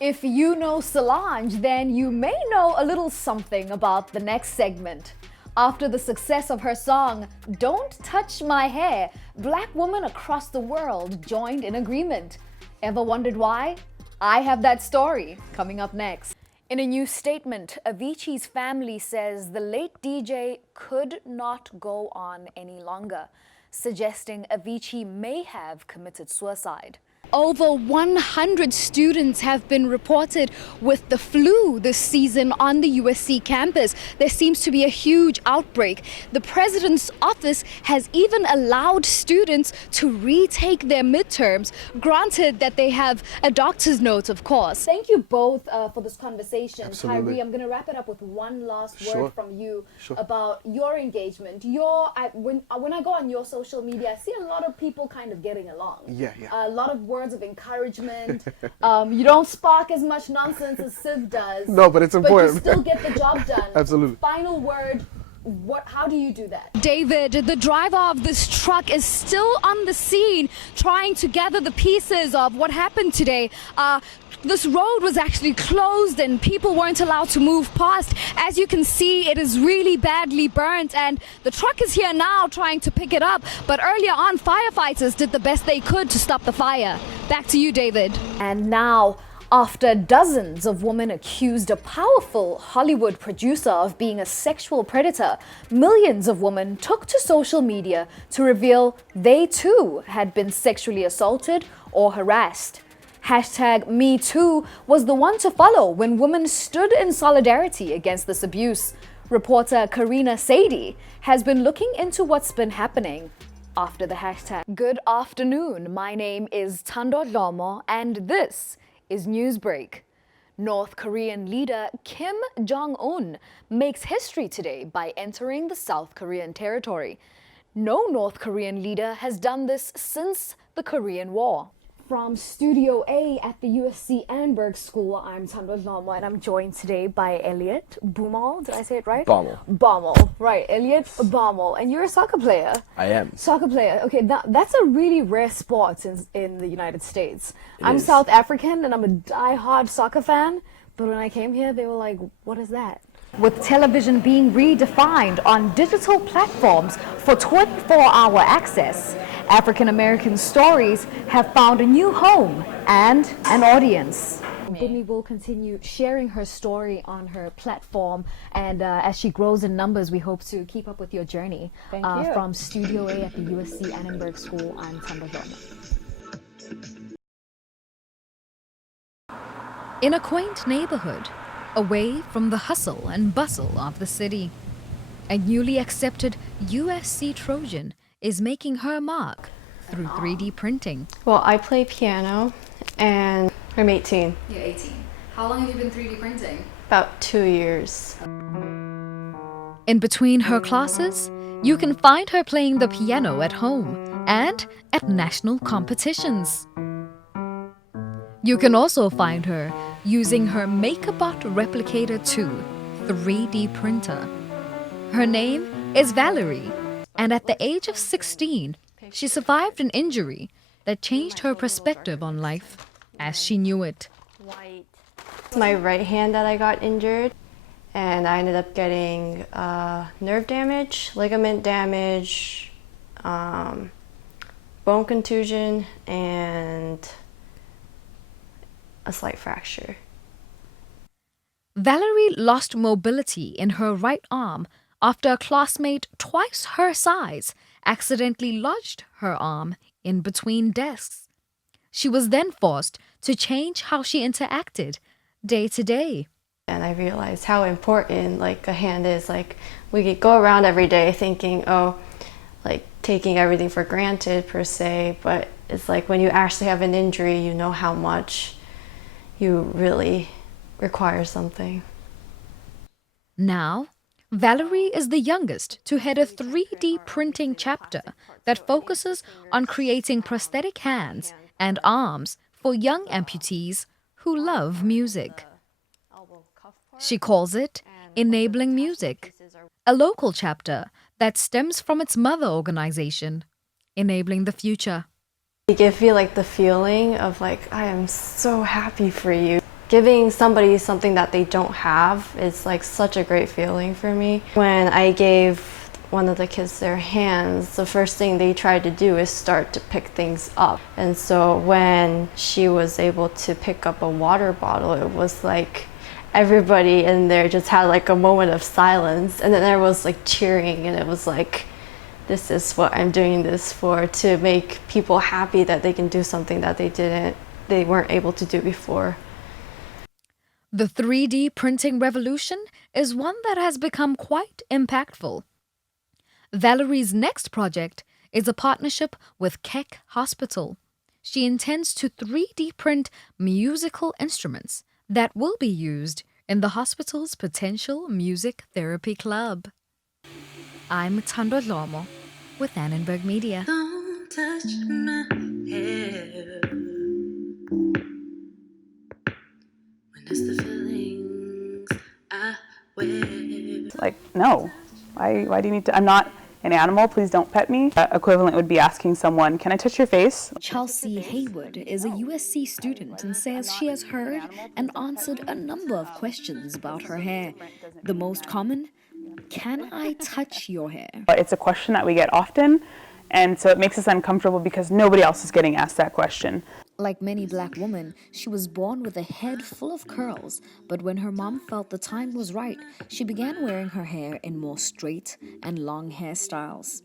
If you know Solange, then you may know a little something about the next segment. After the success of her song, Don't Touch My Hair, Black women across the world joined in agreement. Ever wondered why? I have that story coming up next. In a new statement, Avicii's family says the late DJ could not go on any longer, suggesting Avicii may have committed suicide. Over 100 students have been reported with the flu this season on the USC campus. There seems to be a huge outbreak. The president's office has even allowed students to retake their midterms, granted that they have a doctor's note, of course. Thank you both for this conversation. Absolutely. Tyree, I'm going to wrap it up with one last Sure. word from you Sure. about your engagement. When I go on your social media, I see a lot of people kind of getting along. Yeah. A lot of words of encouragement. You don't spark as much nonsense as Siv does. No, but it's important. But you still get the job done. Absolutely. Final word. How do you do that? David, the driver of this truck is still on the scene trying to gather the pieces of what happened today. This road was actually closed and people weren't allowed to move past. As you can see, it is really badly burnt and the truck is here now trying to pick it up. But earlier on, firefighters did the best they could to stop the fire. Back to you, David. And now, after dozens of women accused a powerful Hollywood producer of being a sexual predator, millions of women took to social media to reveal they too had been sexually assaulted or harassed. Hashtag #MeToo was the one to follow when women stood in solidarity against this abuse. Reporter Karina Sadie has been looking into what's been happening after the hashtag. Good afternoon, my name is Thando Dlomo and this is Newsbreak. North Korean leader Kim Jong-un makes history today by entering the South Korean territory. No North Korean leader has done this since the Korean War. From Studio A at the USC Annenberg School, I'm Thando Dlomo and I'm joined today by Elliot Baumol. Did I say it right? Baumol, right. Elliot Baumol. And you're a soccer player. I am. Soccer player. Okay, that's a really rare sport in the United States. I'm is. South African and I'm a die-hard soccer fan. But when I came here, they were like, what is that? With television being redefined on digital platforms for 24-hour access, African American stories have found a new home and an audience. Bumi will continue sharing her story on her platform, and as she grows in numbers, we hope to keep up with your journey. Thank you. From Studio A at the USC Annenberg School, I'm Thando Dlomo. In a quaint neighborhood, away from the hustle and bustle of the city, a newly accepted USC Trojan is making her mark through 3D printing. Well, I play piano and I'm 18. You're 18. How long have you been 3D printing? About 2 years. In between her classes, you can find her playing the piano at home and at national competitions. You can also find her using her MakerBot Replicator 2 3D printer. Her name is Valerie, and at the age of 16, she survived an injury that changed her perspective on life as she knew it. It's my right hand that I got injured, and I ended up getting nerve damage, ligament damage, bone contusion, and a slight fracture. Valerie lost mobility in her right arm after a classmate twice her size accidentally lodged her arm in between desks. She was then forced to change how she interacted day to day. And I realized how important a hand is. We could go around every day thinking, taking everything for granted per se, but it's like when you actually have an injury, you know how much you really require something. Now, Valerie is the youngest to head a 3D printing chapter that focuses on creating prosthetic hands and arms for young amputees who love music. She calls it Enabling Music, a local chapter that stems from its mother organization, Enabling the Future. They give you the feeling of I am so happy for you. Giving somebody something that they don't have is like such a great feeling for me. When I gave one of the kids their hands, the first thing they tried to do is start to pick things up. And so when she was able to pick up a water bottle, it was like everybody in there just had like a moment of silence, and then there was like cheering, and it was like, this is what I'm doing this for, to make people happy that they can do something that they weren't able to do before. The 3D printing revolution is one that has become quite impactful. Valerie's next project is a partnership with Keck Hospital. She intends to 3D print musical instruments that will be used in the hospital's potential music therapy club. I'm Thando Dlomo with Annenberg Media. Don't touch my hair when it's the feelings I wear. Like, no. Why do you need to? I'm not an animal. Please don't pet me. Equivalent would be asking someone, can I touch your face? Chelsea Haywood is a USC student and says she has heard and answered a number of questions about her hair. The most common, can I touch your hair? It's a question that we get often, and so it makes us uncomfortable because nobody else is getting asked that question. Like many black women, she was born with a head full of curls, but when her mom felt the time was right, she began wearing her hair in more straight and long hairstyles.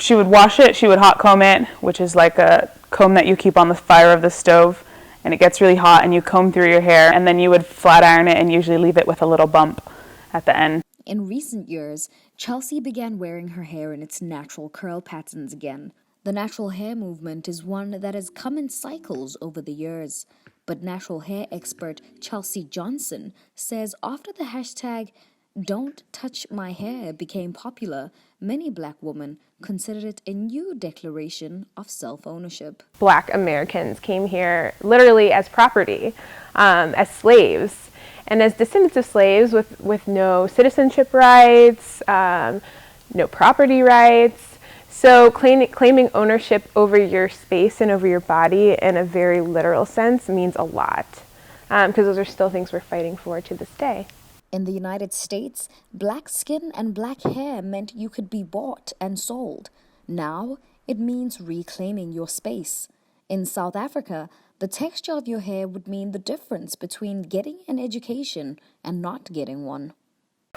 She would wash it, she would hot comb it, which is like a comb that you keep on the fire of the stove, and it gets really hot and you comb through your hair, and then you would flat iron it and usually leave it with a little bump at the end. In recent years, Chelsea began wearing her hair in its natural curl patterns again. The natural hair movement is one that has come in cycles over the years. But natural hair expert Chelsea Johnson says after the hashtag "Don't Touch My Hair" became popular, many black women considered it a new declaration of self-ownership. Black Americans came here literally as property, as slaves. And as descendants of slaves with no citizenship rights, no property rights. So claiming ownership over your space and over your body in a very literal sense means a lot, because those are still things we're fighting for to this day. In the United States, black skin and black hair meant you could be bought and sold. Now, it means reclaiming your space. In South Africa, the texture of your hair would mean the difference between getting an education and not getting one.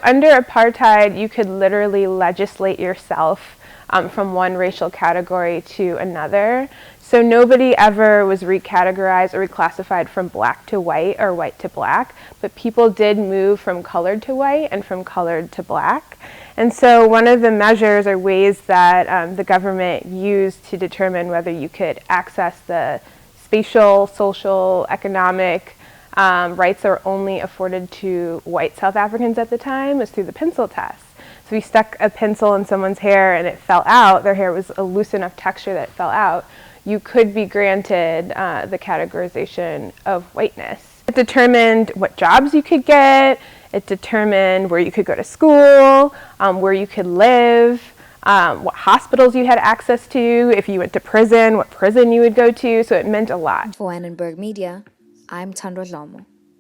Under apartheid, you could literally legislate yourself from one racial category to another. So nobody ever was recategorized or reclassified from black to white or white to black, but people did move from colored to white and from colored to black. And so one of the measures or ways that the government used to determine whether you could access the spatial, social, economic rights that were only afforded to white South Africans at the time was through the pencil test. So we stuck a pencil in someone's hair and it fell out, their hair was a loose enough texture that it fell out, you could be granted the categorization of whiteness. It determined what jobs you could get, it determined where you could go to school, where you could live, what hospitals you had access to, if you went to prison, what prison you would go to, so it meant a lot. For Annenberg Media, I'm Thando Dlomo.